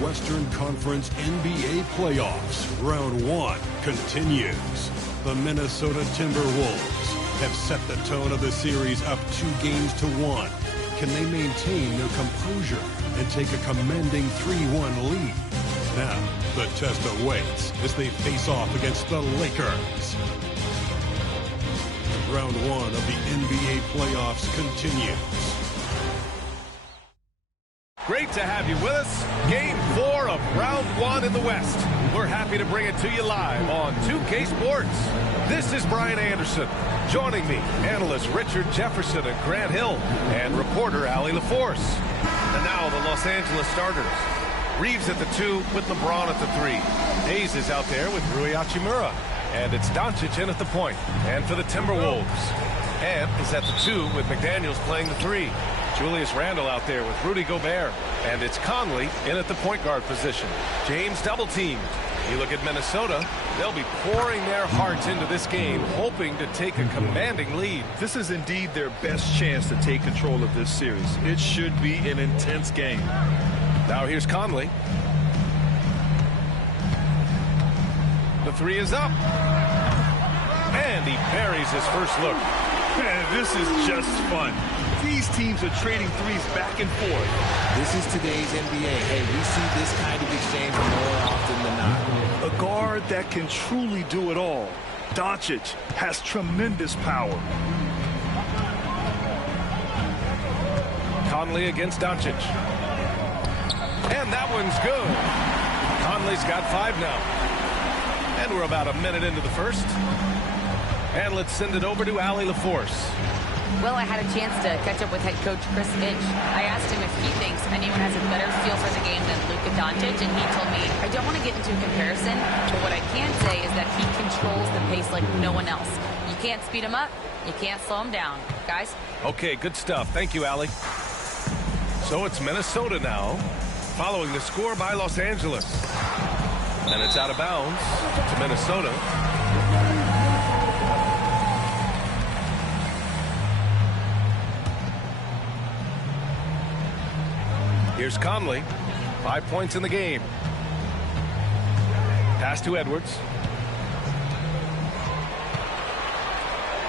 Western Conference NBA playoffs. Round 1 continues. The Minnesota Timberwolves have set the tone of the series up 2-1. Can they maintain their composure and take a commanding 3-1 lead? Now, the test awaits as they face off against the Lakers. Round 1 of the NBA playoffs continues. Great to have you with us. Game 4 of Round 1 in the West. We're happy to bring it to you live on 2K Sports. This is Brian Anderson. Joining me, analysts Richard Jefferson and Grant Hill, and reporter Allie LaForce. And now the Los Angeles starters. Reeves at the 2 with LeBron at the 3. Hayes is out there with Rui Hachimura. And it's Doncic in at the point. And for the Timberwolves, Ant is at the 2 with McDaniels playing the 3. Julius Randle out there with Rudy Gobert. And it's Conley in at the point guard position. James double-teamed. You look at Minnesota, they'll be pouring their hearts into this game, hoping to take a commanding lead. This is indeed their best chance to take control of this series. It should be an intense game. Now here's Conley. The 3 is up. And he buries his first look. Man, this is just fun. These teams are trading threes back and forth. This is today's NBA. Hey, we see this kind of exchange more often than not. A guard that can truly do it all. Doncic has tremendous power. Conley against Doncic. And that one's good. Conley's got 5 now. And we're about a minute into the first. And let's send it over to Allie LaForce. Well, I had a chance to catch up with head coach Chris Finch. I asked him if he thinks anyone has a better feel for the game than Luka Doncic, and he told me, I don't want to get into a comparison, but what I can say is that he controls the pace like no one else. You can't speed him up, you can't slow him down. Guys? Okay, good stuff. Thank you, Allie. So it's Minnesota now, following the score by Los Angeles. And it's out of bounds to Minnesota. Here's Conley. 5 points in the game. Pass to Edwards.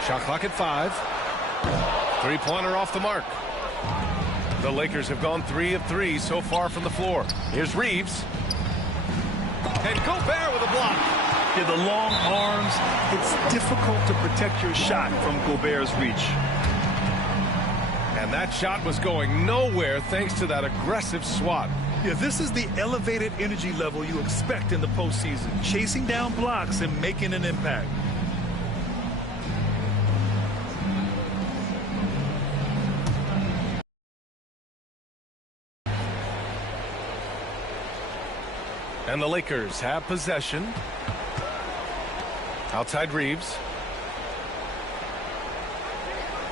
Shot clock at 5. 3-pointer off the mark. The Lakers have gone 3 of 3 so far from the floor. Here's Reeves. And Gobert with a block. Yeah, the long arms. It's difficult to protect your shot from Gobert's reach. And that shot was going nowhere thanks to that aggressive swat. Yeah, this is the elevated energy level you expect in the postseason. Chasing down blocks and making an impact. And the Lakers have possession. Outside Reeves.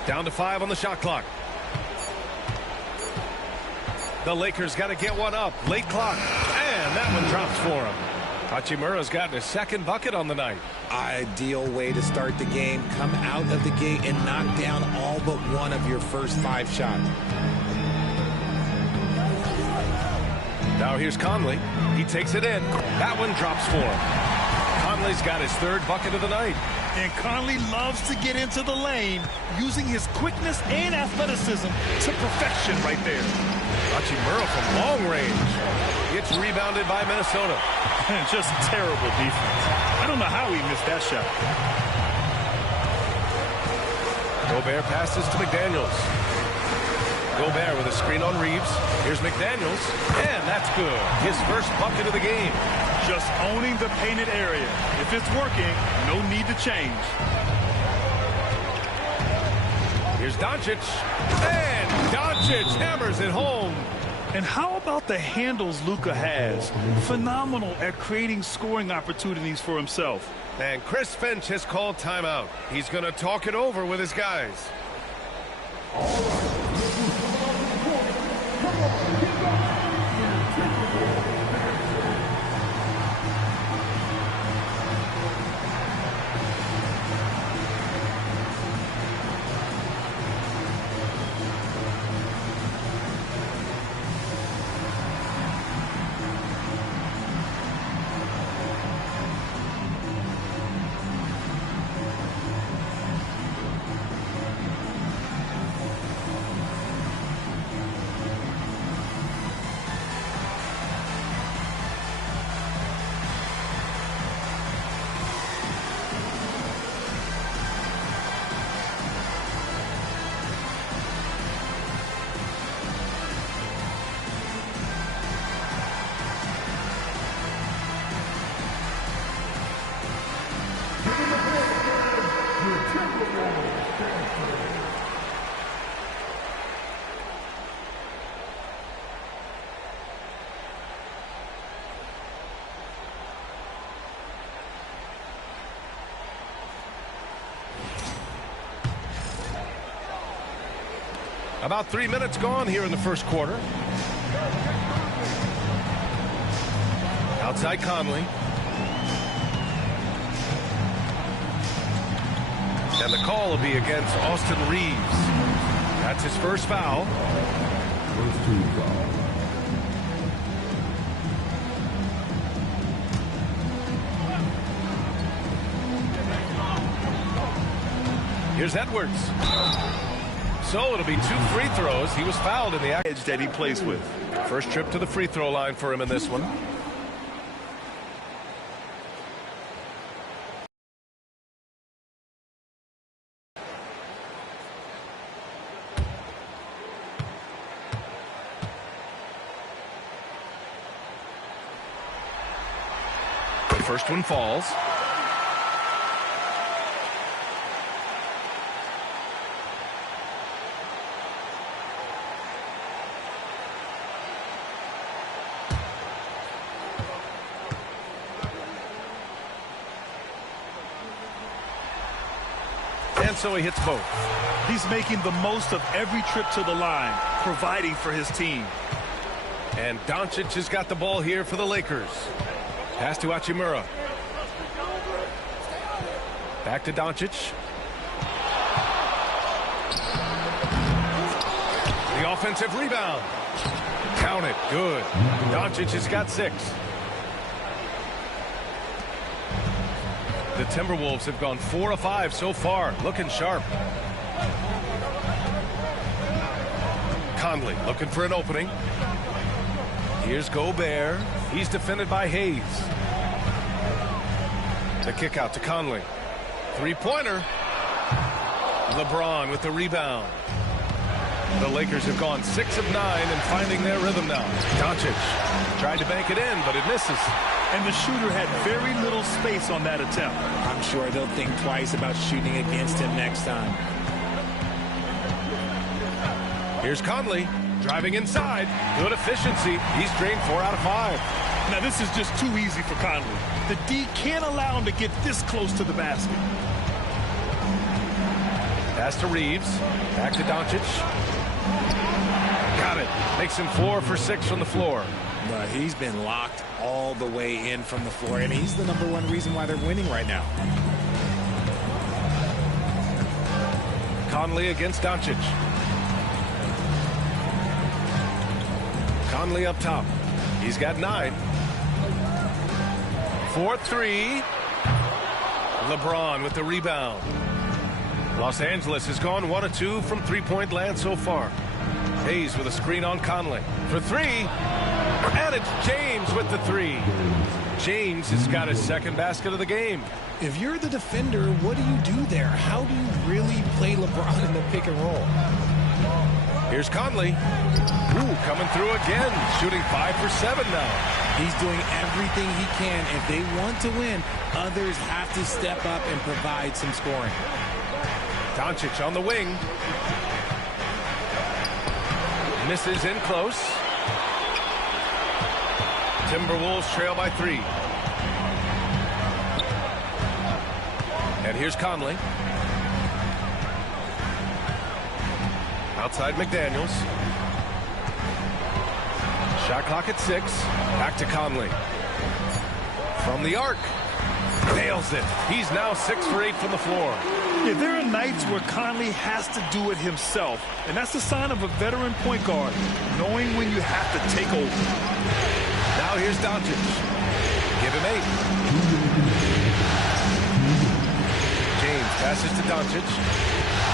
Down to 5 on the shot clock. The Lakers got to get one up. Late clock. And that one drops for him. Hachimura's gotten his 2nd bucket on the night. Ideal way to start the game. Come out of the gate and knock down all but one of your first 5 shots. Now here's Conley. He takes it in. That one drops for him. Conley's got his 3rd bucket of the night. And Conley loves to get into the lane, using his quickness and athleticism to perfection right there. Hachimura from long range. It's rebounded by Minnesota. And just terrible defense. I don't know how he missed that shot. Gobert passes to McDaniels. Gobert with a screen on Reeves. Here's McDaniels. And that's good. His first bucket of the game. Just owning the painted area. If it's working, no need to change. Here's Doncic. And Doncic hammers it home. And how about the handles Luka has? Phenomenal at creating scoring opportunities for himself. And Chris Finch has called timeout. He's going to talk it over with his guys. About 3 minutes gone here in the first quarter. Outside Conley. And the call will be against Austin Reeves. That's his first foul. First team foul. Here's Edwards. So it'll be 2 free throws. He was fouled in the Edge that he plays with. first trip to the free throw line for him in this one. The first one falls. And so he hits both. He's making the most of every trip to the line, providing for his team. And Doncic has got the ball here for the Lakers. Pass to Hachimura. Back to Doncic. The offensive rebound. Count it. Good. Doncic has got 6. The Timberwolves have gone 4 of 5 so far. Looking sharp. Conley looking for an opening. Here's Gobert. He's defended by Hayes. The kick out to Conley. 3-pointer. LeBron with the rebound. The Lakers have gone 6 of 9 and finding their rhythm now. Doncic tried to bank it in, but it misses. And the shooter had very little space on that attempt. I'm sure they'll think twice about shooting against him next time. Here's Conley driving inside. Good efficiency. He's drained 4 out of 5. Now this is just too easy for Conley. The D can't allow him to get this close to the basket. Pass to Reeves. Back to Doncic. Got it. Makes him 4 for 6 from the floor. But he's been locked all the way in from the floor, and he's the #1 reason why they're winning right now. Conley against Doncic. Conley up top. He's got 9. 4-3. LeBron with the rebound. Los Angeles has gone 1 of 2 from 3-point land so far. Hayes with a screen on Conley. For 3. And it's James with the 3. James has got his 2nd basket of the game. If you're the defender, what do you do there? How do you really play LeBron in the pick and roll? Here's Conley. Ooh, coming through again. Shooting 5 for 7 now. He's doing everything he can. If they want to win, others have to step up and provide some scoring. Doncic on the wing. Misses in close. Timberwolves trail by 3. And here's Conley. Outside McDaniels. Shot clock at 6. Back to Conley. From the arc. Nails it. He's now 6 for 8 from the floor. Yeah, there are nights where Conley has to do it himself. And that's a sign of a veteran point guard, knowing when you have to take over. Now here's Doncic. Give him 8. James passes to Doncic.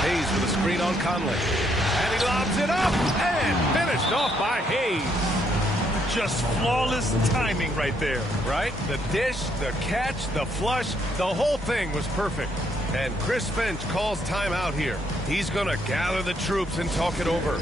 Hayes with a screen on Conley. And he lobs it up. And finished off by Hayes. Just flawless timing right there. Right? The dish, the catch, the flush, the whole thing was perfect. And Chris Finch calls timeout here. He's going to gather the troops and talk it over.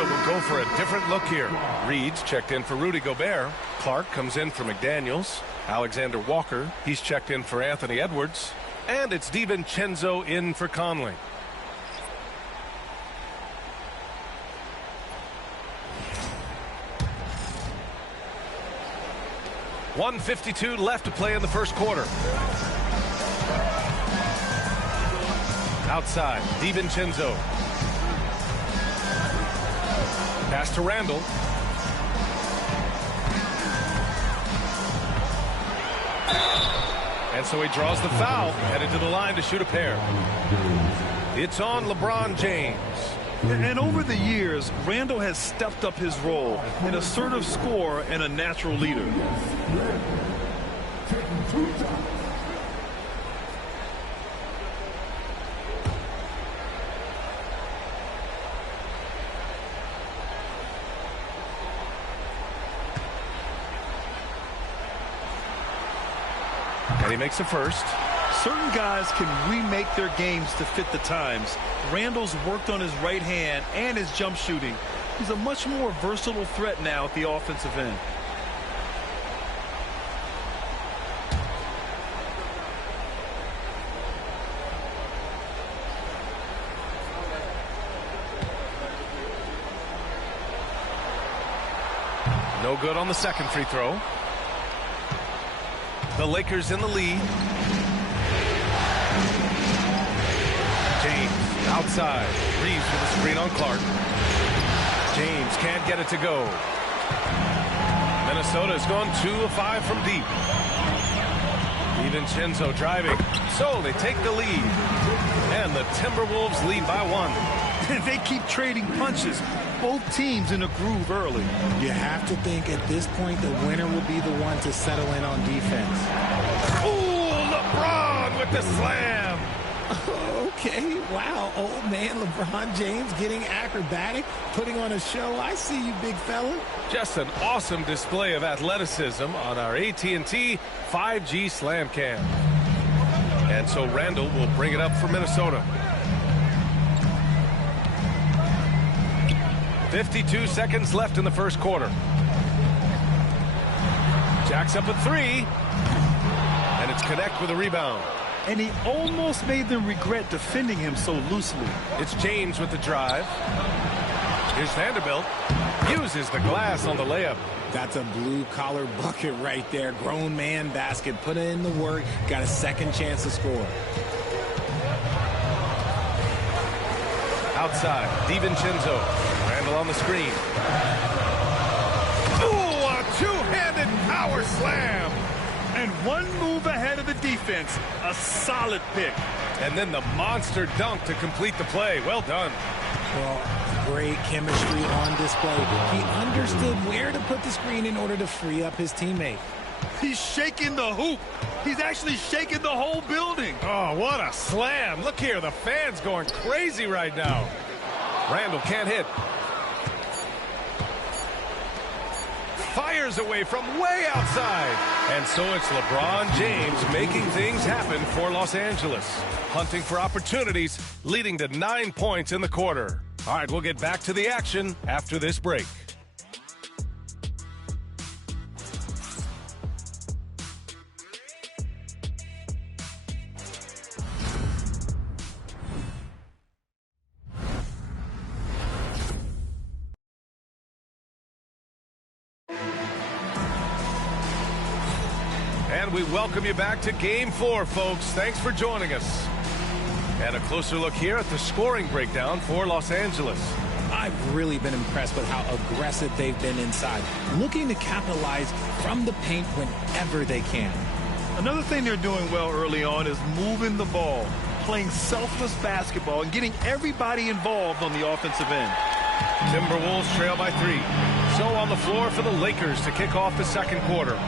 Minnesota will go for a different look here. Reed's checked in for Rudy Gobert. Clark comes in for McDaniels. Alexander Walker, he's checked in for Anthony Edwards. And it's DiVincenzo in for Conley. .152 left to play in the first quarter. Outside, DiVincenzo. Pass to Randall. And so he draws the foul, headed to the line to shoot a pair. It's on LeBron James. And over the years, Randall has stepped up his role, an assertive scorer and a natural leader. And he makes the first. Certain guys can remake their games to fit the times. Randall's worked on his right hand and his jump shooting. He's a much more versatile threat now at the offensive end. No good on the second free throw. The Lakers in the lead. James outside. Reeves with a screen on Clark. James can't get it to go. Minnesota's gone 2 of 5 from deep. DiVincenzo driving. So they take the lead. And the Timberwolves lead by 1. They keep trading punches. Both teams in a groove early. You have to think at this point the winner will be the one to settle in on defense. Ooh, LeBron with the slam. Okay, wow, old man LeBron James getting acrobatic, putting on a show. I see you, big fella. Just an awesome display of athleticism on our AT&T 5G Slam Cam. And so Randall will bring it up for Minnesota. 52 seconds left in the first quarter. Jacks up a 3. And it's Connect with a rebound. And he almost made them regret defending him so loosely. It's James with the drive. Here's Vanderbilt. Uses the glass on the layup. That's a blue-collar bucket right there. Grown man basket. Put in the work. Got a second chance to score. Outside, DiVincenzo. Randall on the screen. Ooh, a two-handed power slam. And one move ahead of the defense. A solid pick. And then the monster dunk to complete the play. Well done. Well, great chemistry on display. He understood where to put the screen in order to free up his teammate. He's shaking the hoop. He's actually shaking the whole building. Oh, what a slam. Look here, the fans going crazy right now. Randall can't hit. Fires away from way outside. And so it's LeBron James making things happen for Los Angeles. Hunting for opportunities, leading to 9 points in the quarter. All right, we'll get back to the action after this break. And we welcome you back to Game 4, folks. Thanks for joining us. And a closer look here at the scoring breakdown for Los Angeles. I've really been impressed with how aggressive they've been inside, looking to capitalize from the paint whenever they can. Another thing they're doing well early on is moving the ball, playing selfless basketball, and getting everybody involved on the offensive end. Timberwolves trail by 3. So on the floor for the Lakers to kick off the second quarter.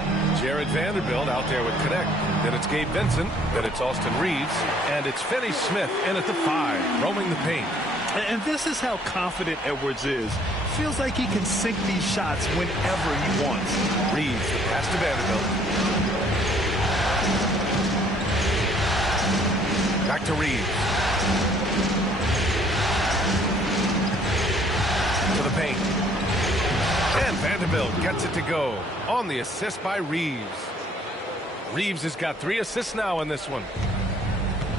Jared Vanderbilt out there with Connect. Then it's Gabe Vincent. Then it's Austin Reeves. And it's Finney Smith in at the 5, roaming the paint. And this is how confident Edwards is. Feels like he can sink these shots whenever he wants. Reeves, the pass to Vanderbilt. Back to Reeves. To the paint. gets it to go on the assist by Reeves. Reeves has got 3 assists now in this one.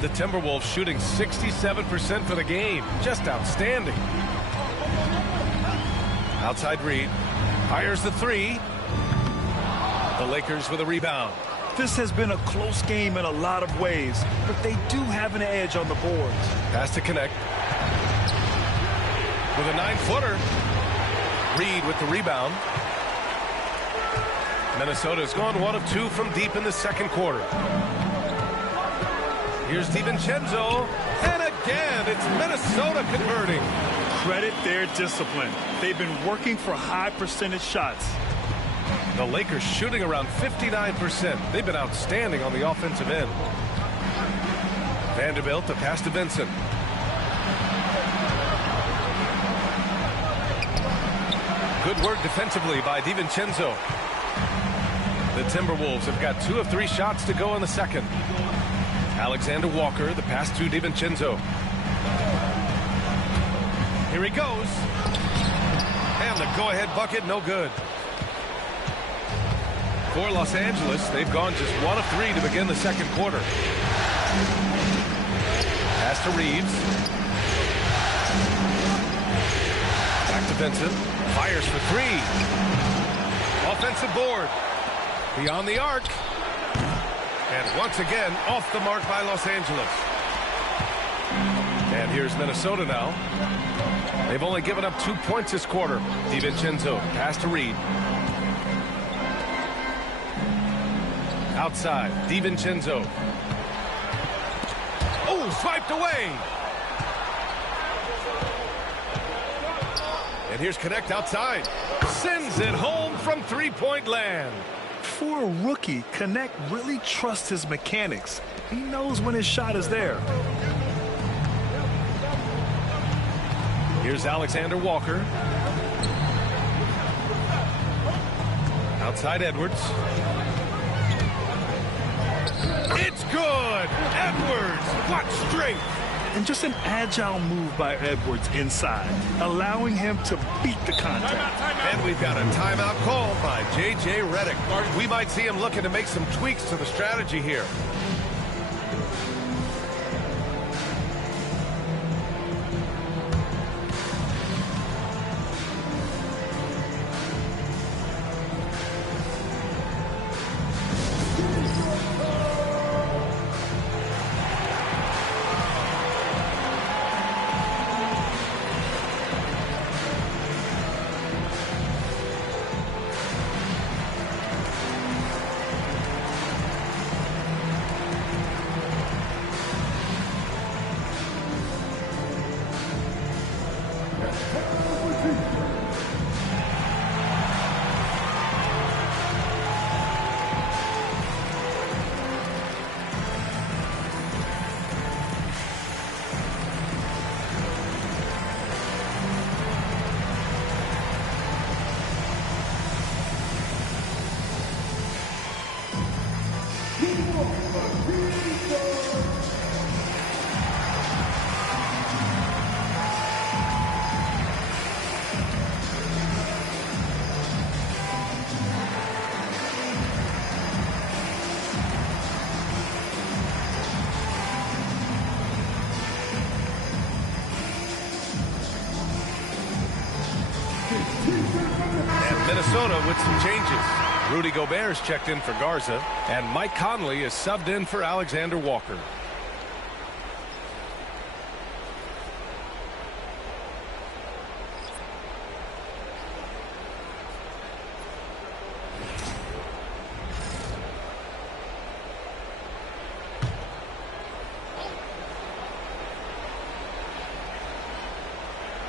The Timberwolves shooting 67% for the game. Just outstanding. Outside Reed. Fires the 3. The Lakers with a rebound. This has been a close game in a lot of ways, but they do have an edge on the boards. Pass to connect. With a 9-footer. Reed with the rebound. Minnesota's gone 1 of 2 from deep in the second quarter. Here's DiVincenzo. And again, it's Minnesota converting. Credit their discipline. They've been working for high percentage shots. The Lakers shooting around 59%. They've been outstanding on the offensive end. Vanderbilt, the pass to Vincent. Good work defensively by DiVincenzo. The Timberwolves have got 2 of 3 shots to go in the second. Alexander Walker, the pass to DiVincenzo. Here he goes. And the go-ahead bucket, no good. For Los Angeles, they've gone just 1 of 3 to begin the second quarter. Pass to Reeves. Back to Vincent. Fires for 3. Offensive board. Beyond the arc. And once again, off the mark by Los Angeles. And here's Minnesota now. They've only given up 2 points this quarter. DiVincenzo, pass to Reed. Outside, DiVincenzo. Oh, swiped away. And here's Connect outside. Sends it home from 3-point land. For a rookie, Connect really trusts his mechanics. He knows when his shot is there. Here's Alexander Walker. Outside Edwards. It's good. Edwards, what strength. And just an agile move by Edwards inside, allowing him to beat the contact. And we've got a timeout called by J.J. Redick. We might see him looking to make some tweaks to the strategy here. Minnesota with some changes. Rudy Gobert is checked in for Garza, and Mike Conley is subbed in for Alexander Walker.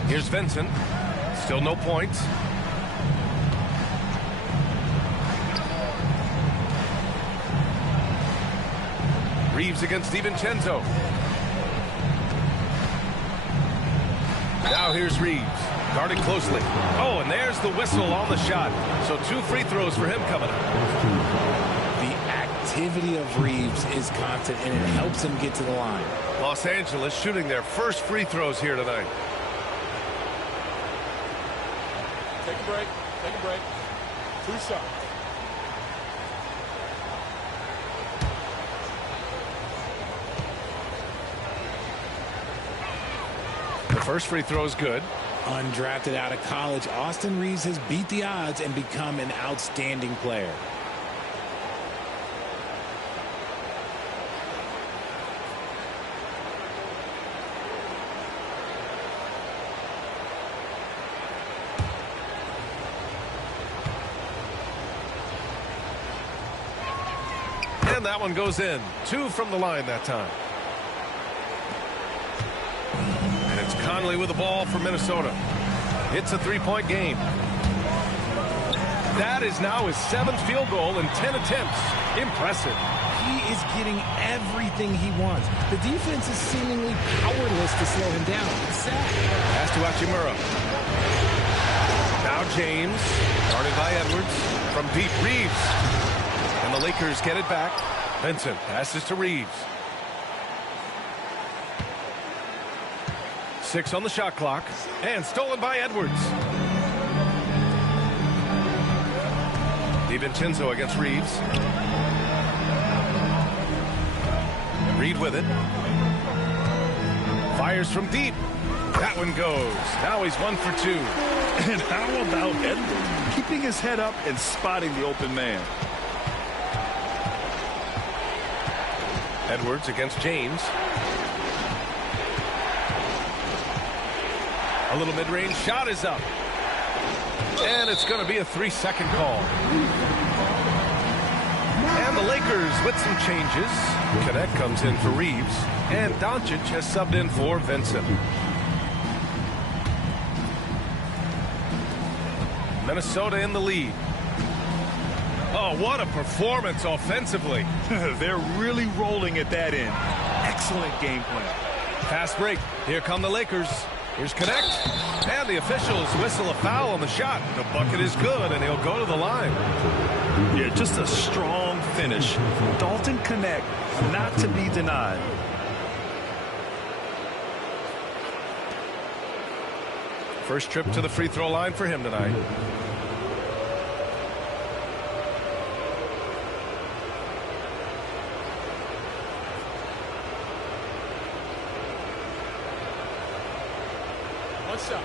Here's Vincent. Still no points. Reeves against DiVincenzo. Now here's Reeves. Guarding closely. Oh, and there's the whistle on the shot. So 2 free throws for him coming up. The activity of Reeves is constant, and it helps him get to the line. Los Angeles shooting their first free throws here tonight. Take a break. Take a break. Two shots. The first free throw is good. Undrafted out of college, Austin Reeves has beat the odds and become an outstanding player. And that one goes in. 2 from the line that time. And it's Conley with the ball for Minnesota. It's a 3-point game. That is now his 7th field goal in 10 attempts. Impressive. He is getting everything he wants. The defense is seemingly powerless to slow him down. It's sad. Pass to Hachimura. Now James, guarded by Edwards. From deep, Reeves. And the Lakers get it back. Vincent passes to Reeves. 6 on the shot clock. And stolen by Edwards. DiVincenzo against Reeves. Reed with it. Fires from deep. That one goes. Now he's 1 for 2. And how about Edwards keeping his head up and spotting the open man? Edwards against James. A little mid-range shot is up. And it's going to be a 3-second call. And the Lakers with some changes. Connect comes in for Reeves. And Doncic has subbed in for Vincent. Minnesota in the lead. Oh, what a performance offensively. They're really rolling at that end. Excellent game plan. Fast break. Here come the Lakers. Here's Connect. And the officials whistle a foul on the shot. The bucket is good, and he'll go to the line. Yeah, just a strong finish. Dalton Connect, not to be denied. First trip to the free throw line for him tonight. One shot.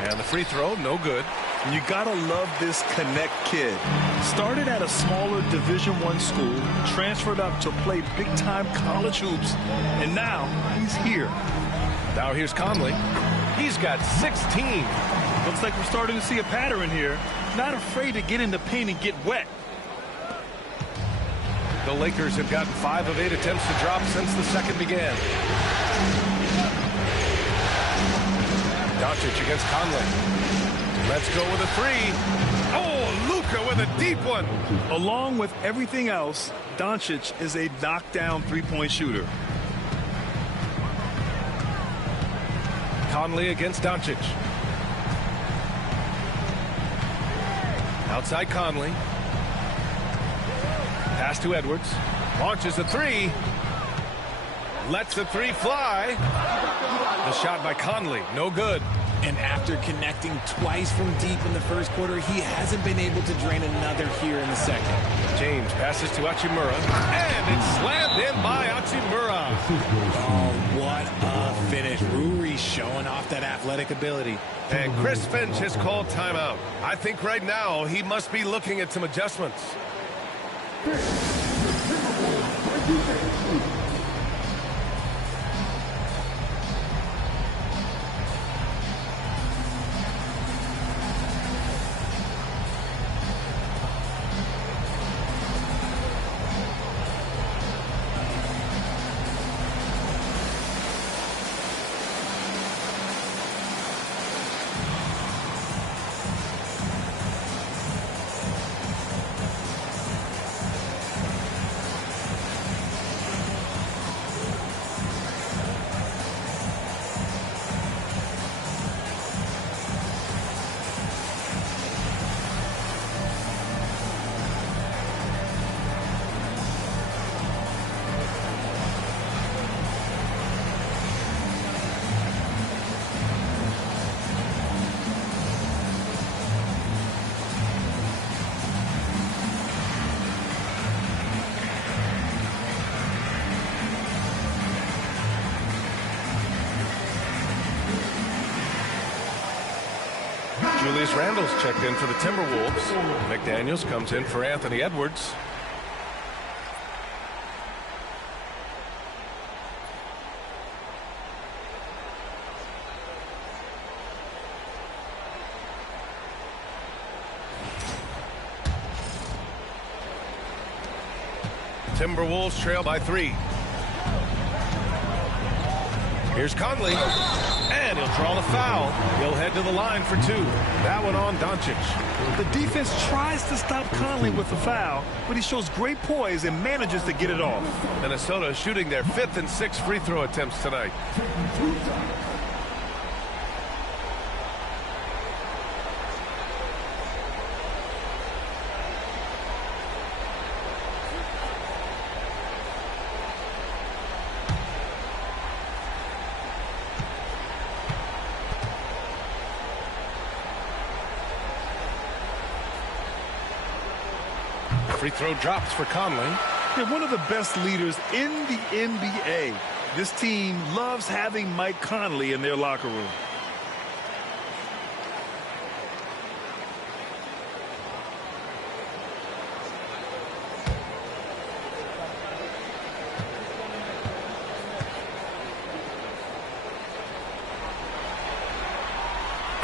And the free throw, no good. You gotta love this Connect kid. Started at a smaller Division I school, transferred up to play big-time college hoops, and now he's here. Now here's Conley. He's got 16. Looks like we're starting to see a pattern here. Not afraid to get in the paint and get wet. The Lakers have gotten 5 of 8 attempts to drop since the second began. Doncic against Conley. Let's go with a 3. Oh, Luka with a deep one. Along with everything else, Doncic is a knockdown three-point shooter. Conley against Doncic. Outside Conley. Pass to Edwards. Launches a 3. Lets the 3 fly. The shot by Conley, no good. And after connecting twice from deep in the first quarter, he hasn't been able to drain another here in the second. James passes to Hachimura. And it's slammed in by Hachimura. Oh, what a finish. Ruri showing off that athletic ability. And Chris Finch has called timeout. I think right now he must be looking at some adjustments. Julius Randle's checked in for the Timberwolves. McDaniels comes in for Anthony Edwards. Timberwolves trail by 3. Here's Conley, and he'll draw the foul. He'll head to the line for 2. That one on Doncic. The defense tries to stop Conley with the foul, but he shows great poise and manages to get it off. Minnesota shooting their 5th and 6th free throw attempts tonight. Free throw drops for Conley. They're one of the best leaders in the NBA. This team loves having Mike Conley in their locker room.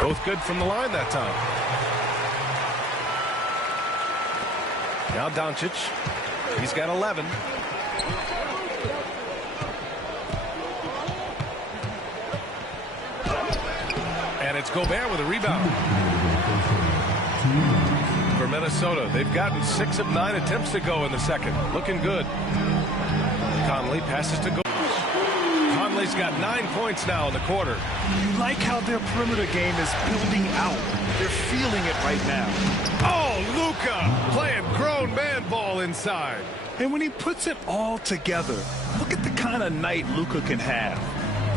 Both good from the line that time. Now Doncic. He's got 11. And it's Gobert with a rebound. For Minnesota, they've gotten 6 of 9 attempts to go in the second. Looking good. Conley passes to Gobert. Conley's got 9 points now in the quarter. You like how their perimeter game is building out. They're feeling it right now. Oh, Luka playing grown man ball inside. And when he puts it all together, look at the kind of night Luka can have.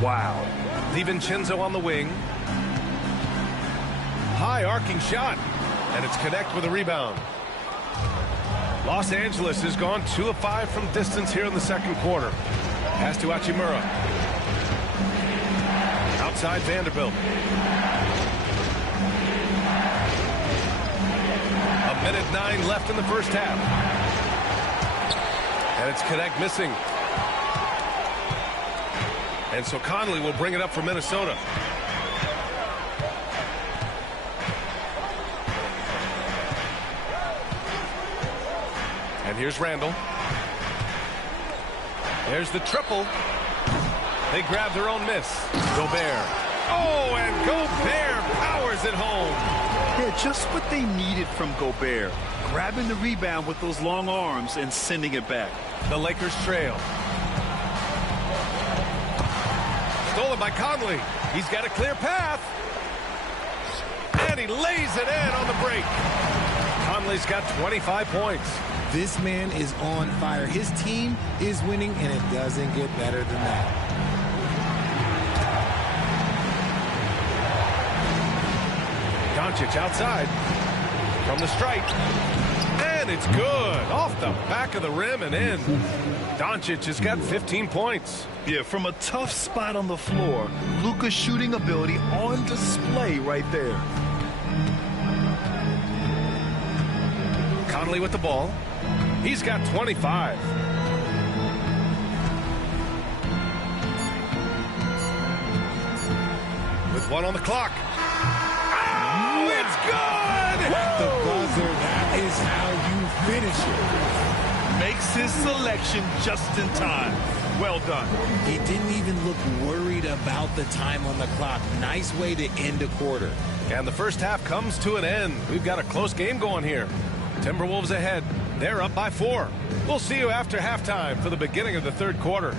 Wow. DiVincenzo on the wing. High arcing shot. And it's connect with a rebound. Los Angeles has gone 2 of 5 from distance here in the second quarter. Pass to Hachimura. Outside Vanderbilt. A minute 9 left in the first half. And it's connect missing. And so Conley will bring it up for Minnesota. And here's Randle. There's the triple. They grab their own miss. Gobert. Oh, and Gobert powers it home. Yeah, just what they needed from Gobert. Grabbing the rebound with those long arms and sending it back. The Lakers trail. Stolen by Conley. He's got a clear path. And he lays it in on the break. Conley's got 25 points. This man is on fire. His team is winning, and it doesn't get better than that. Doncic outside from the stripe. And it's good. Off the back of the rim and in. Doncic has got 15 points. Yeah, from a tough spot on the floor, Luka's shooting ability on display right there. Conley with the ball. He's got 25. With 1 on the clock. Oh, it's good! The buzzer, that is how you finish it. Makes his selection just in time. Well done. He didn't even look worried about the time on the clock. Nice way to end a quarter. And the first half comes to an end. We've got a close game going here. Timberwolves ahead. They're up by 4. We'll see you after halftime for the beginning of the third quarter.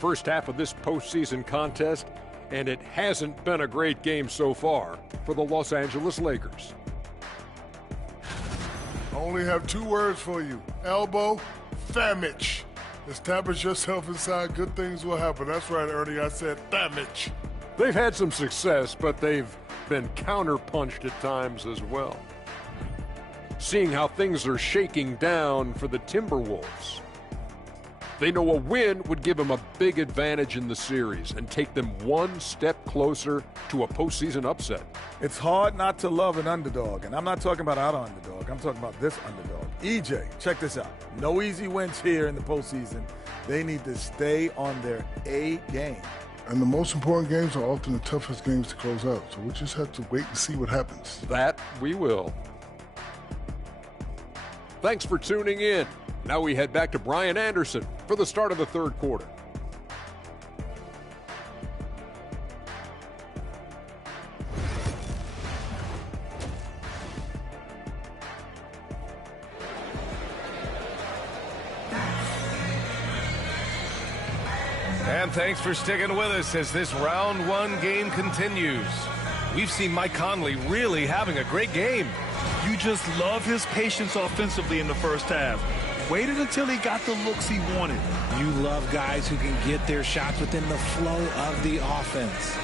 First half of this postseason contest, and it hasn't been a great game so far for the Los Angeles Lakers. only have 2 words for you. Elbow, famage. Establish yourself inside, good things will happen. That's right, Ernie, I said famage. They've had some success, but they've been counterpunched at times as well. Seeing how things are shaking down for the Timberwolves. They know a win would give them a big advantage in the series and take them one step closer to a postseason upset. It's hard not to love an underdog, and I'm not talking about our underdog. I'm talking about this underdog. EJ, check this out. No easy wins here in the postseason. They need to stay on their A game. And the most important games are often the toughest games to close out, so we just have to wait and see what happens. That we will. Thanks for tuning in. Now we head back to Brian Anderson for the start of the third quarter. And thanks for sticking with us as this round 1 game continues. We've seen Mike Conley really having a great game. You just love his patience offensively in the first half. Waited until he got the looks he wanted. You love guys who can get their shots within the flow of the offense.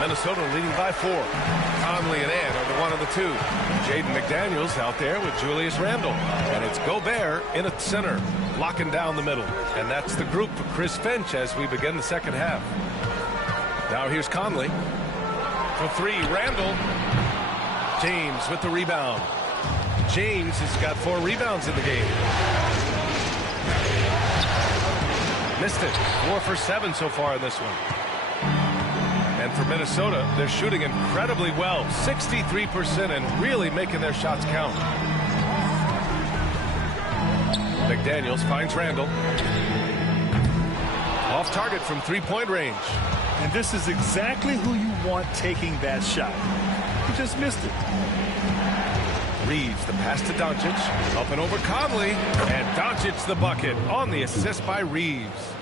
Minnesota leading by 4. Conley and Ant are the 1 of the 2. Jaden McDaniels out there with Julius Randle. And it's Gobert in at center, locking down the middle. And that's the group for Chris Finch as we begin the second half. Now here's Conley. For 3, Randle. James with the rebound. James has got 4 rebounds in the game. Missed it. 4 for 7 so far in this one. And for Minnesota, they're shooting incredibly well, 63%, and really making their shots count. McDaniels finds Randle. Off target from 3-point range. And this is exactly who you want taking that shot. He just missed it. Reeves, the pass to Doncic, up and over Conley, and Doncic the bucket on the assist by Reeves.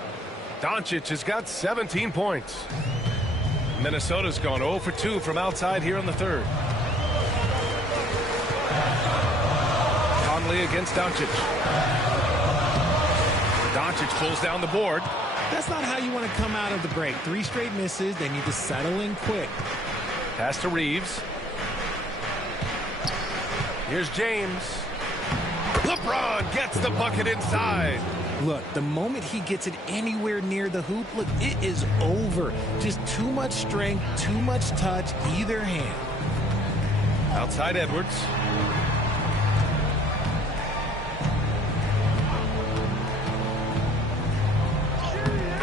Doncic has got 17 points. Minnesota's gone 0 for 2 from outside here in the third. Conley against Doncic. Doncic pulls down the board. That's not how you want to come out of the break. 3 straight misses. They need to settle in quick. Pass to Reeves. Here's James. LeBron gets the bucket inside. Look, the moment he gets it anywhere near the hoop, look, it is over. Just too much strength, too much touch, either hand. Outside Edwards.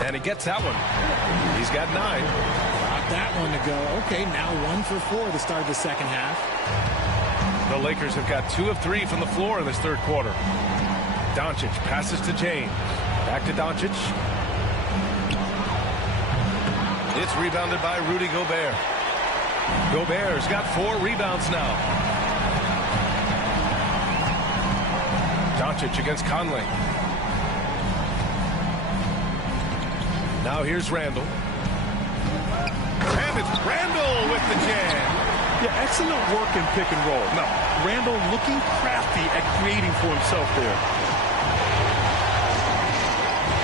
And he gets that one. He's got 9. Got that one to go. Okay, now 1 for 4 to start the second half. The Lakers have got 2 of 3 from the floor in this third quarter. Doncic passes to James. Back to Doncic. It's rebounded by Rudy Gobert. Gobert's got 4 rebounds now. Doncic against Conley. Now here's Randle. And it's Randle with the jam. Yeah, excellent work in pick and roll. Now, Randle looking crafty at creating for himself there.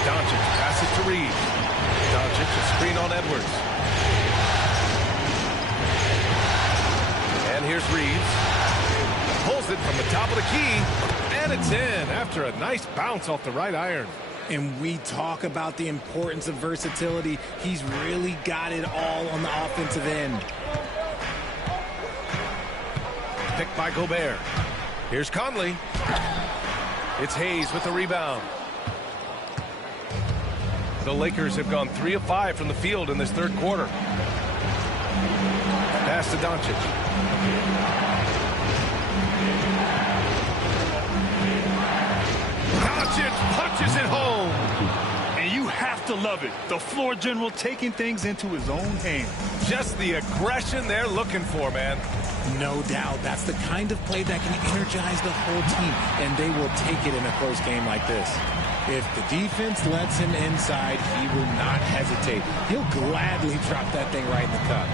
Doncic passes to Reeves. Doncic a screen on Edwards. And here's Reeves. Pulls it from the top of the key. And it's in after a nice bounce off the right iron. And we talk about the importance of versatility. He's really got it all on the offensive end. Picked by Gobert. Here's Conley. It's Hayes with the rebound. The Lakers have gone 3 of 5 from the field in this third quarter. Pass to Doncic. Doncic punches it home. And you have to love it. The floor general taking things into his own hands. Just the aggression they're looking for, man. No doubt. That's the kind of play that can energize the whole team, and they will take it in a close game like this. If the defense lets him inside, he will not hesitate. He'll gladly drop that thing right in the cup.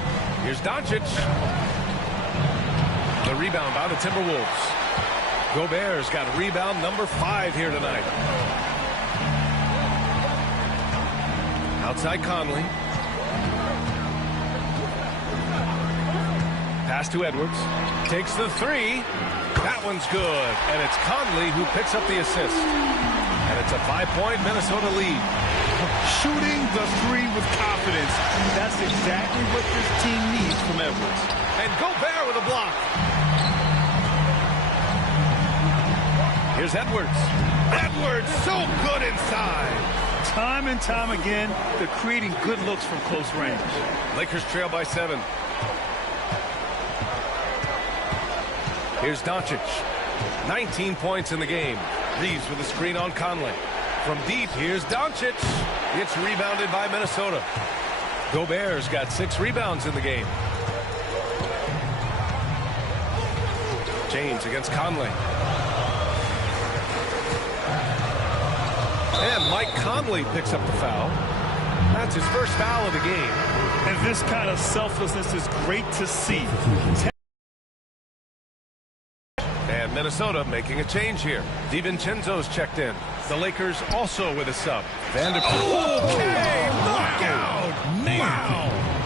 Here's Doncic. The rebound by the Timberwolves. Gobert's got rebound number 5 here tonight. Outside Conley. Pass to Edwards. Takes the 3. That one's good. And it's Conley who picks up the assist. And it's a 5-point Minnesota lead. Shooting the 3 with confidence. That's exactly what this team needs from Edwards. And Gobert with a block. Here's Edwards. Edwards so good inside. Time and time again, they're creating good looks from close range. Lakers trail by 7. Here's Doncic. 19 points in the game. Reeves with a screen on Conley. From deep, here's Doncic. It's rebounded by Minnesota. Gobert's got 6 rebounds in the game. James against Conley. And Mike Conley picks up the foul. That's his first foul of the game. And this kind of selflessness is great to see. And Minnesota making a change here. DiVincenzo's checked in. The Lakers also with a sub. Vanderbilt. Okay, knockout. Man.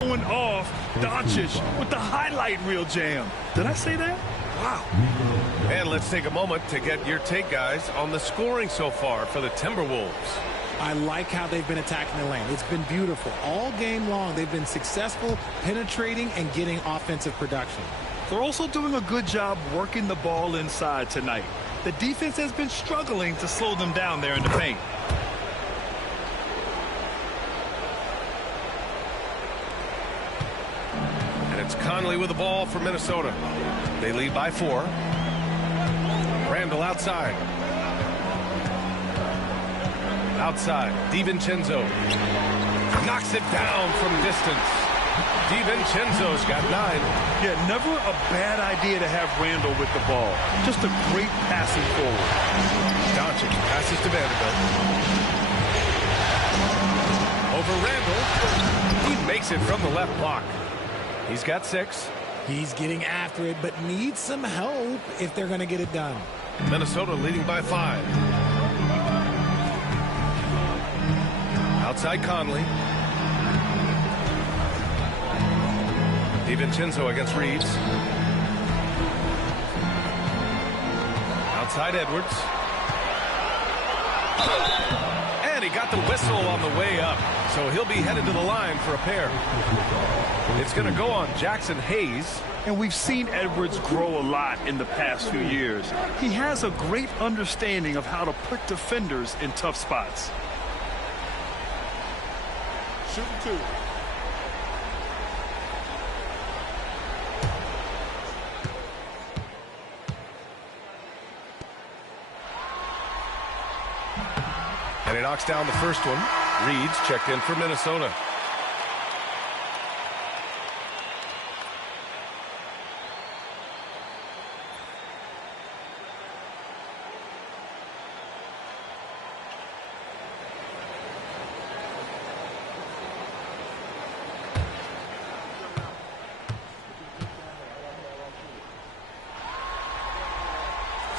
Going off, Doncic with the highlight reel jam. Did I say that? Wow. And let's take a moment to get your take, guys, on the scoring so far for the Timberwolves. I like how they've been attacking the lane. It's been beautiful. All game long, they've been successful penetrating and getting offensive production. They're also doing a good job working the ball inside tonight. The defense has been struggling to slow them down there in the paint. And it's Conley with the ball for Minnesota. They lead by 4. Randall outside. Outside, DiVincenzo knocks it down from distance. DiVincenzo's got 9. Yeah, never a bad idea to have Randall with the ball. Just a great passing forward. Doncic passes to Vanderbilt. Over Randall. He makes it from the left block. He's got 6. He's getting after it, but needs some help if they're going to get it done. Minnesota leading by 5. Outside Conley. DiVincenzo against Reeves. Outside Edwards. And he got the whistle on the way up. So he'll be headed to the line for a pair. It's going to go on Jackson Hayes. And we've seen Edwards grow a lot in the past few years. He has a great understanding of how to put defenders in tough spots. Shooting 2. And he knocks down the first one. Reed's checked in for Minnesota.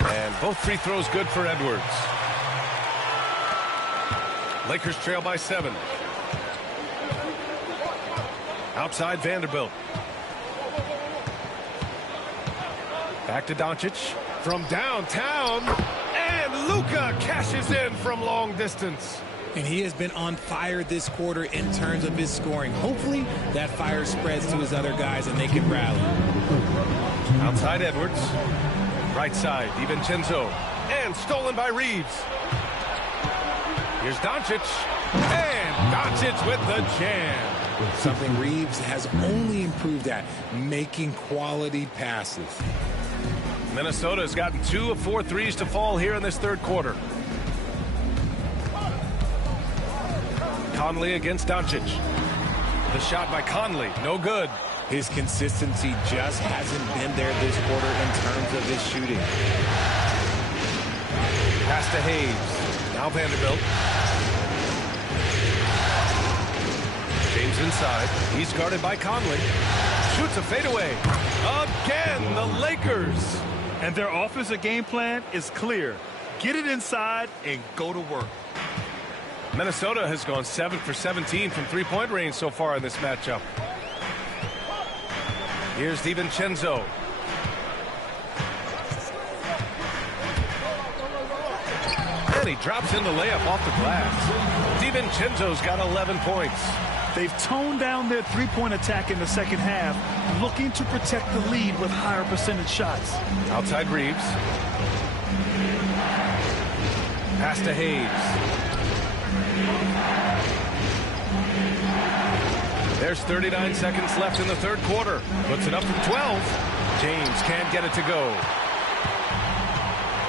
And both free throws good for Edwards. Lakers trail by 7. Outside Vanderbilt. Back to Doncic from downtown. And Luka cashes in from long distance. And he has been on fire this quarter in terms of his scoring. Hopefully that fire spreads to his other guys and they can rally. Outside Edwards. Right side, DiVincenzo. And stolen by Reeves. Here's Doncic. And Doncic with the jam. Something Reeves has only improved at, making quality passes. Minnesota's gotten 2 of 4 threes to fall here in this third quarter. Conley against Doncic. The shot by Conley, no good. His consistency just hasn't been there this quarter in terms of his shooting. Pass to Hayes. Now Vanderbilt. James inside. He's guarded by Conley. Shoots a fadeaway. Again, the Lakers. And their offensive game plan is clear. Get it inside and go to work. Minnesota has gone 7 for 17 from three-point range so far in this matchup. Here's DiVincenzo. And he drops in the layup off the glass. DiVincenzo's got 11 points. They've toned down their three-point attack in the second half, looking to protect the lead with higher percentage shots. Outside Reeves. Pass to Hayes. There's 39 seconds left in the third quarter. Puts it up from 12. James can't get it to go.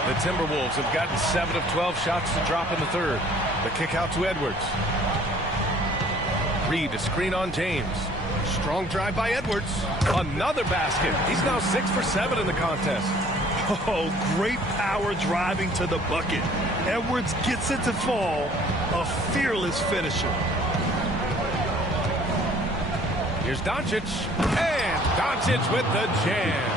The Timberwolves have gotten 7 of 12 shots to drop in the third. The kick out to Edwards. Reed to screen on James. Strong drive by Edwards. Another basket. He's now 6 for 7 in the contest. Oh, great power driving to the bucket. Edwards gets it to fall. A fearless finisher. Here's Doncic. And Doncic with the jam.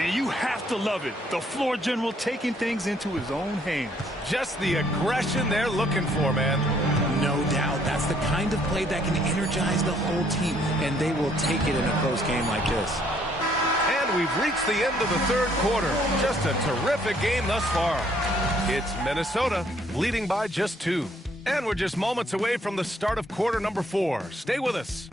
And you have to love it. The floor general taking things into his own hands. Just the aggression they're looking for, man. No doubt. That's the kind of play that can energize the whole team, and they will take it in a close game like this. And we've reached the end of the third quarter. Just a terrific game thus far. It's Minnesota leading by just 2. And we're just moments away from the start of quarter number 4. Stay with us.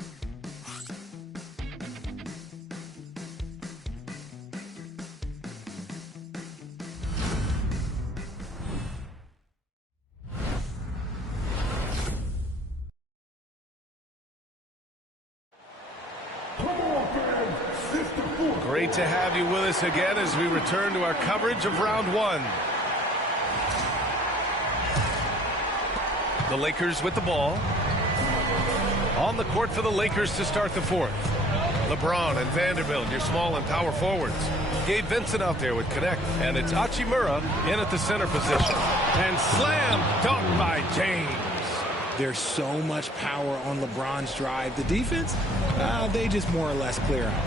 Great to have you with us again as we return to our coverage of round 1. The Lakers with the ball. On the court for the Lakers to start the fourth. LeBron and Vanderbilt, your small and power forwards. Gabe Vincent out there with Connect. And it's Hachimura in at the center position. And slam dunk by James. There's so much power on LeBron's drive. The defense, they just more or less clear him.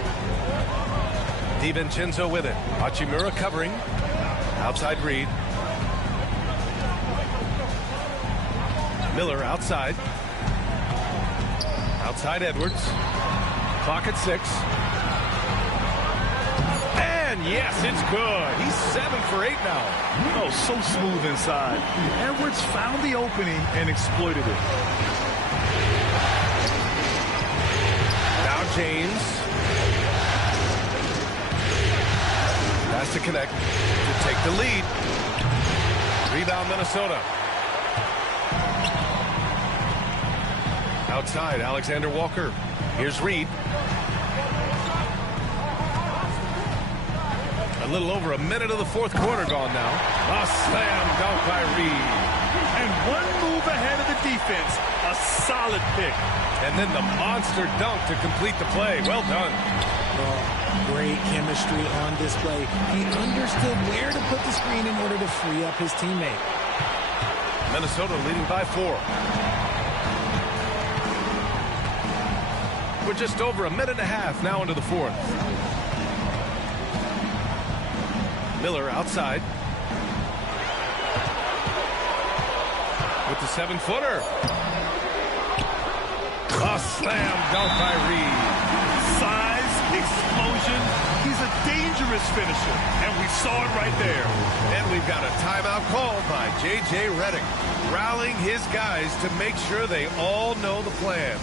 DiVincenzo with it. Hachimura covering. Outside Reed. Miller outside. Outside Edwards. Clock at 6. And yes, it's good. He's 7 for 8 now. Oh, so smooth inside. Edwards found the opening and exploited it. Now James. Pass to Connect to take the lead. Rebound Minnesota. Outside, Alexander Walker. Here's Reed. A little over a minute of the fourth quarter gone now. A slam dunk by Reed. And one move ahead of the defense. A solid pick. And then the monster dunk to complete the play. Well done. Well, great chemistry on display. He understood where to put the screen in order to free up his teammate. Minnesota leading by 4. We're just over a minute and a half now into the fourth. Miller outside. With the 7-footer. A slam dunk by Reed. Size, explosion. He's a dangerous finisher. And we saw it right there. And we've got a timeout called by J.J. Redick, rallying his guys to make sure they all know the plan.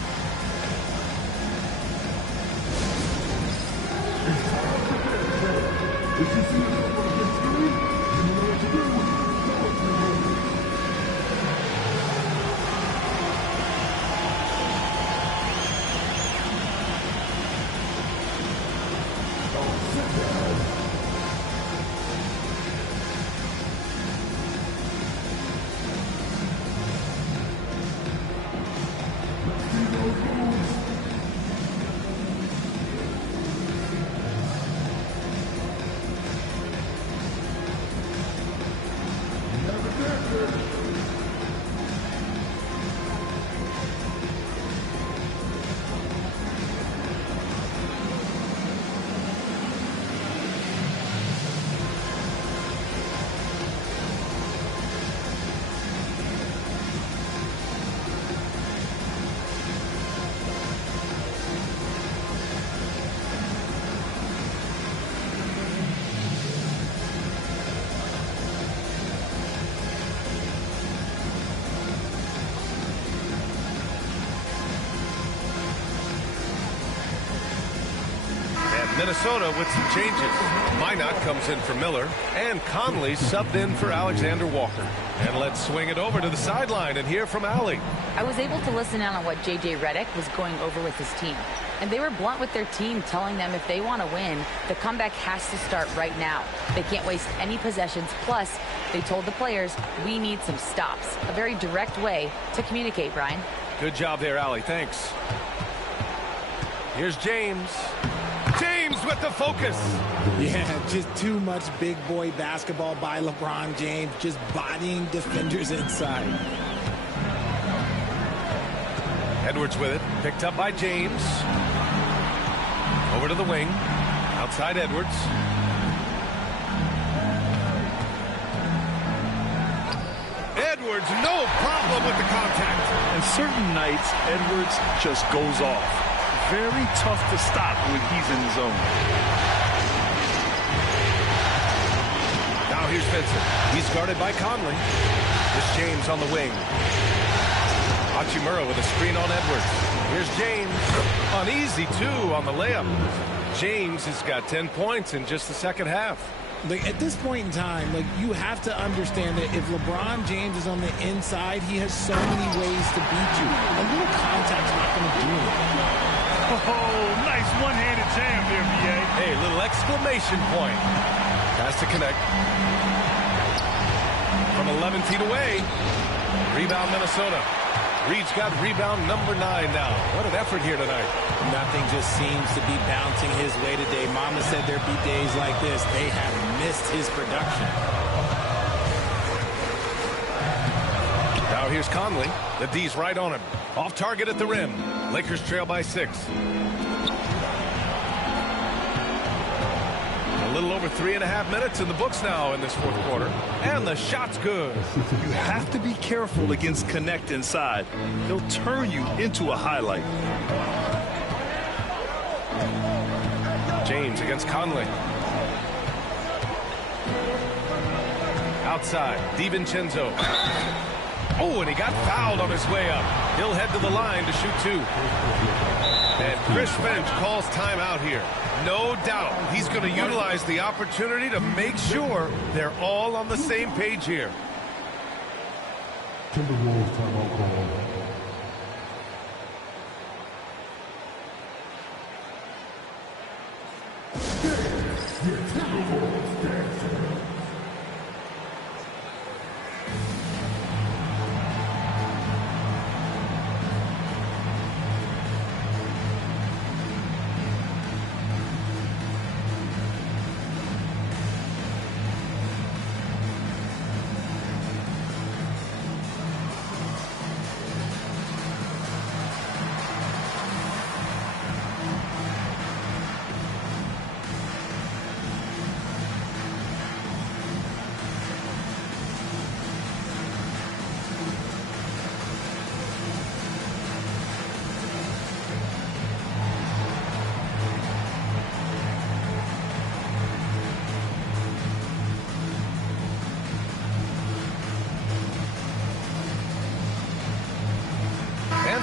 Minnesota with some changes. Minot comes in for Miller, and Conley subbed in for Alexander Walker. And let's swing it over to the sideline and hear from Allie. I was able to listen in on what J.J. Redick was going over with his team. And they were blunt with their team, telling them if they want to win, the comeback has to start right now. They can't waste any possessions. Plus, they told the players, we need some stops. A very direct way to communicate, Brian. Good job there, Allie. Thanks. Here's James. James with the focus. Yeah, just too much big boy basketball by LeBron James, just bodying defenders inside. Edwards with it, picked up by James. Over to the wing, outside Edwards. Edwards, no problem with the contact. And certain nights, Edwards just goes off. Very tough to stop when he's in the zone. Now here's Vincent. He's guarded by Conley. Here's James on the wing. Hachimura with a screen on Edwards. Here's James. Uneasy, too, on the layup. James has got 10 points in just the second half. Like, at this point in time, like, you have to understand that if LeBron James is on the inside, he has so many ways to beat you. A little contact's not going to do it. Oh, nice one-handed jam there, B.A. Hey, little exclamation point. Has to connect. From 11 feet away. Rebound, Minnesota. Reed's got rebound number 9 now. What an effort here tonight. Nothing just seems to be bouncing his way today. Mama said there'd be days like this. They have missed his production. Now here's Conley. The D's right on him. Off target at the rim. Lakers trail by 6. A little over 3.5 minutes in the books now in this fourth quarter. And the shot's good. You have to be careful against Connect inside. He'll turn you into a highlight. James against Conley. Outside, DiVincenzo. Oh, and he got fouled on his way up. He'll head to the line to shoot 2. And Chris Finch calls timeout here. No doubt he's going to utilize the opportunity to make sure they're all on the same page here. Timberwolves timeout call.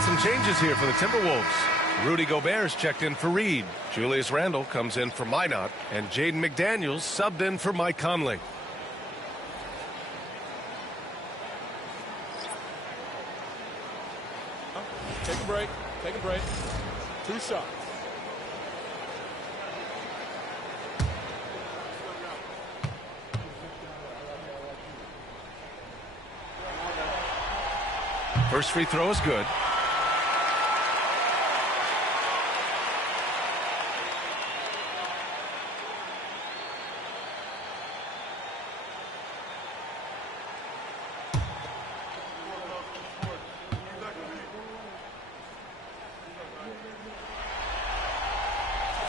Some changes here for the Timberwolves. Rudy Gobert's checked in for Reed. Julius Randle comes in for Minot. And Jaden McDaniels subbed in for Mike Conley. Take a break. Take a break. 2 shots. First free throw is good.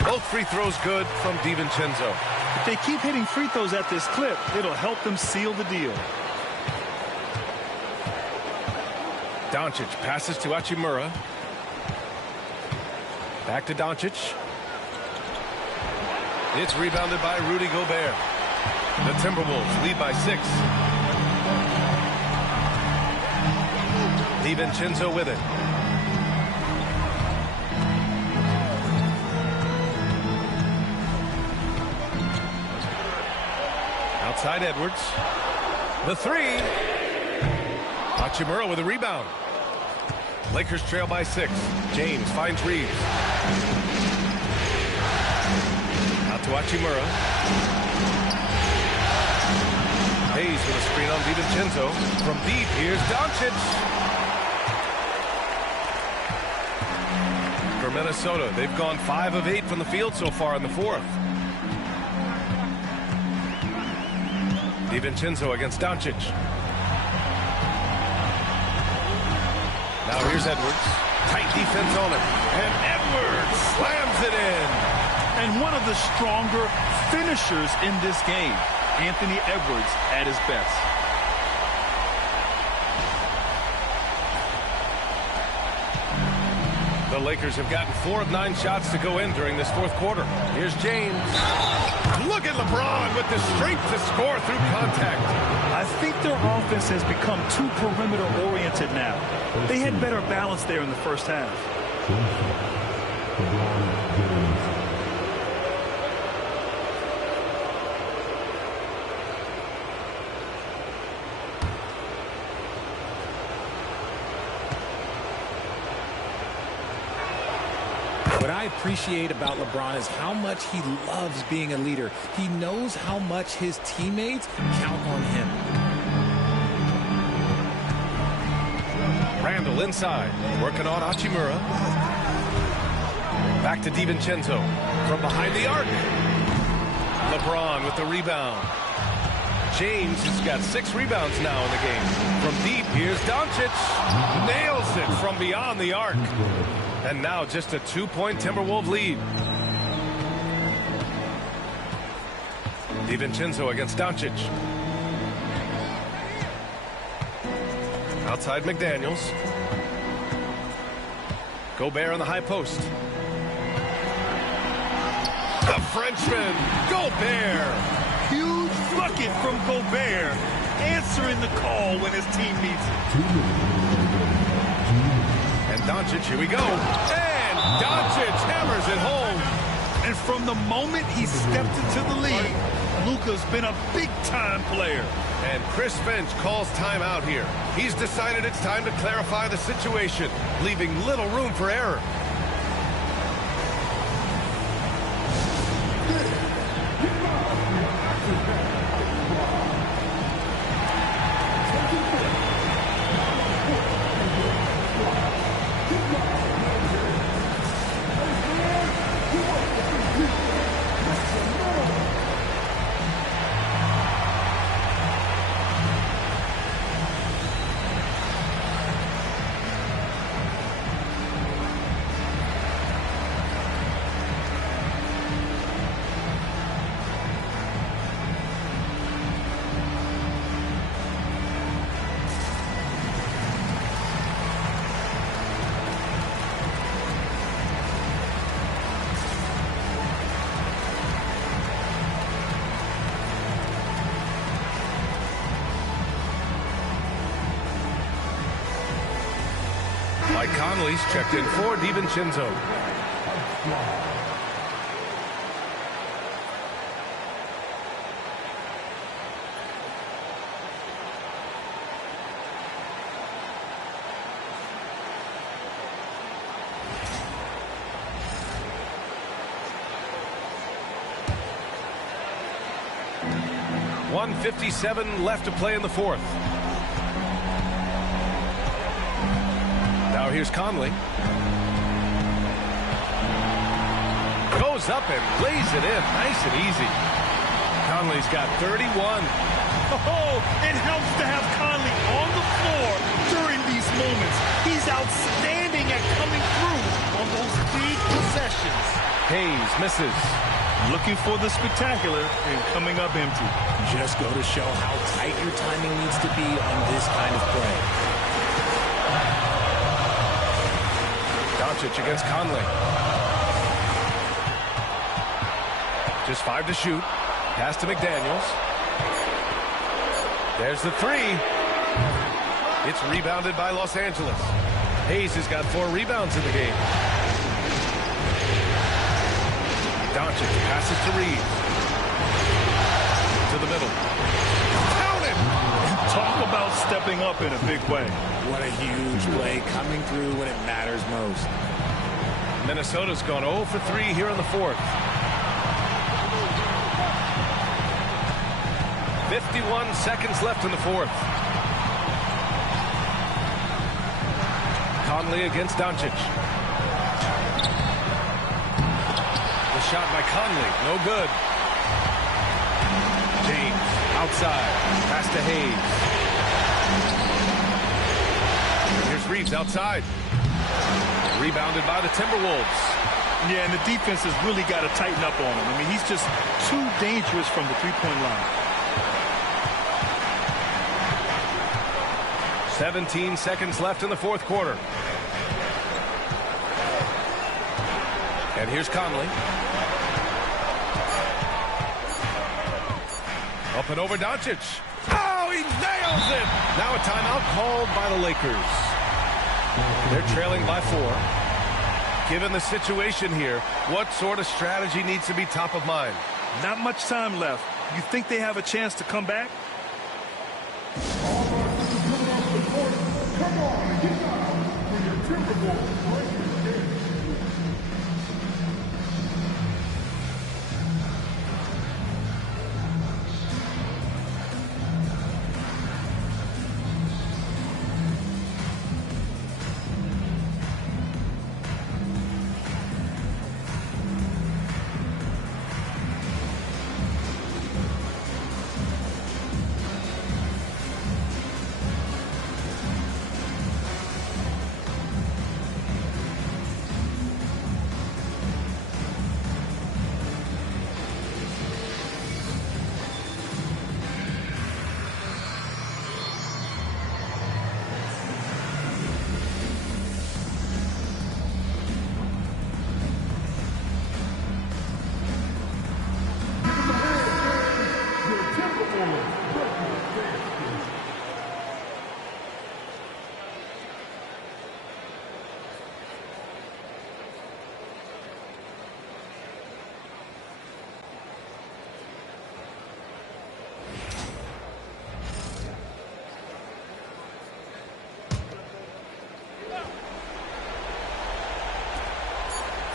Both free throws good from DiVincenzo. If they keep hitting free throws at this clip, it'll help them seal the deal. Doncic passes to Hachimura. Back to Doncic. It's rebounded by Rudy Gobert. The Timberwolves lead by 6. DiVincenzo with it. Outside Edwards. The 3. Hachimura with a rebound. Lakers trail by 6. James finds Reeves. Out to Hachimura. Hayes with a screen on DiVincenzo. From deep, here's Doncic. For Minnesota, they've gone 5 of 8 from the field so far in the 4th. DiVincenzo against Doncic. Now here's Edwards. Tight defense on it. And Edwards slams it in. And one of the stronger finishers in this game, Anthony Edwards at his best. The Lakers have gotten 4 of 9 shots to go in during this 4th quarter. Here's James. Look at LeBron with the strength to score through contact. I think their offense has become too perimeter-oriented now. They had better balance there in the first half. What I appreciate about LeBron is how much he loves being a leader. He knows how much his teammates count on him. Randall inside, working on Hachimura. Back to DiVincenzo from behind the arc. LeBron with the rebound. James has got 6 rebounds now in the game. From deep, here's Doncic. Nails it from beyond the arc. And now just a 2-point Timberwolves lead. DiVincenzo against Doncic. Outside McDaniels. Gobert on the high post. The Frenchman, Gobert. Huge bucket from Gobert, answering the call when his team needs it. And Doncic, here we go. And Doncic hammers it home. And from the moment he stepped into the league, Luka's been a big-time player. And Chris Finch calls timeout here. He's decided it's time to clarify the situation, leaving little room for error. Mike Conley's checked in for DiVincenzo. .157 left to play in the 4th. Now here's Conley. Goes up and lays it in. Nice and easy. Conley's got 31. Oh, it helps to have Conley on the floor during these moments. He's outstanding at coming through on those big possessions. Hayes misses. Looking for the spectacular and coming up empty. Just go to show how tight your timing needs to be on this kind of play. Doncic against Conley. Just 5 to shoot. Pass to McDaniels. There's the three. It's rebounded by Los Angeles. Hayes has got 4 rebounds in the game. Doncic passes to Reeves. To the middle. Counted! Talk about stepping up in a big way. What a huge play coming through when it matters most. Minnesota's gone 0 for 3 here in the fourth. 51 seconds left in the fourth. Conley against Doncic. The shot by Conley, no good. James outside, pass to Hayes. Here's Reeves outside. Rebounded by the Timberwolves. Yeah, and the defense has really got to tighten up on him. I mean, he's just too dangerous from the three-point line. 17 seconds left in the fourth quarter. And here's Conley. Up and over Doncic. Oh, he nails it! Now a timeout called by the Lakers. They're trailing by 4. Given the situation here, what sort of strategy needs to be top of mind? Not much time left. You think they have a chance to come back? Come on, get down for your Timberwolves.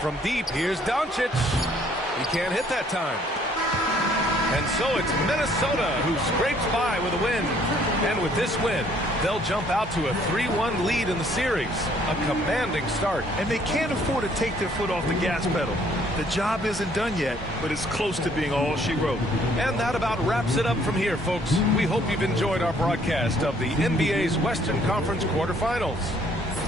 From deep, here's Doncic. He can't hit that time. And so it's Minnesota who scrapes by with a win. And with this win, they'll jump out to a 3-1 lead in the series. A commanding start. And they can't afford to take their foot off the gas pedal. The job isn't done yet, but it's close to being all she wrote. And that about wraps it up from here, folks. We hope you've enjoyed our broadcast of the NBA's Western Conference quarterfinals.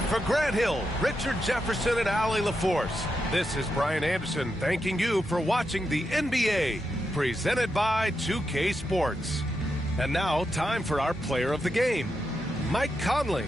For Grant Hill, Richard Jefferson, and Allie LaForce, this is Brian Anderson thanking you for watching the NBA, presented by 2K Sports. And now, time for our player of the game, Mike Conley.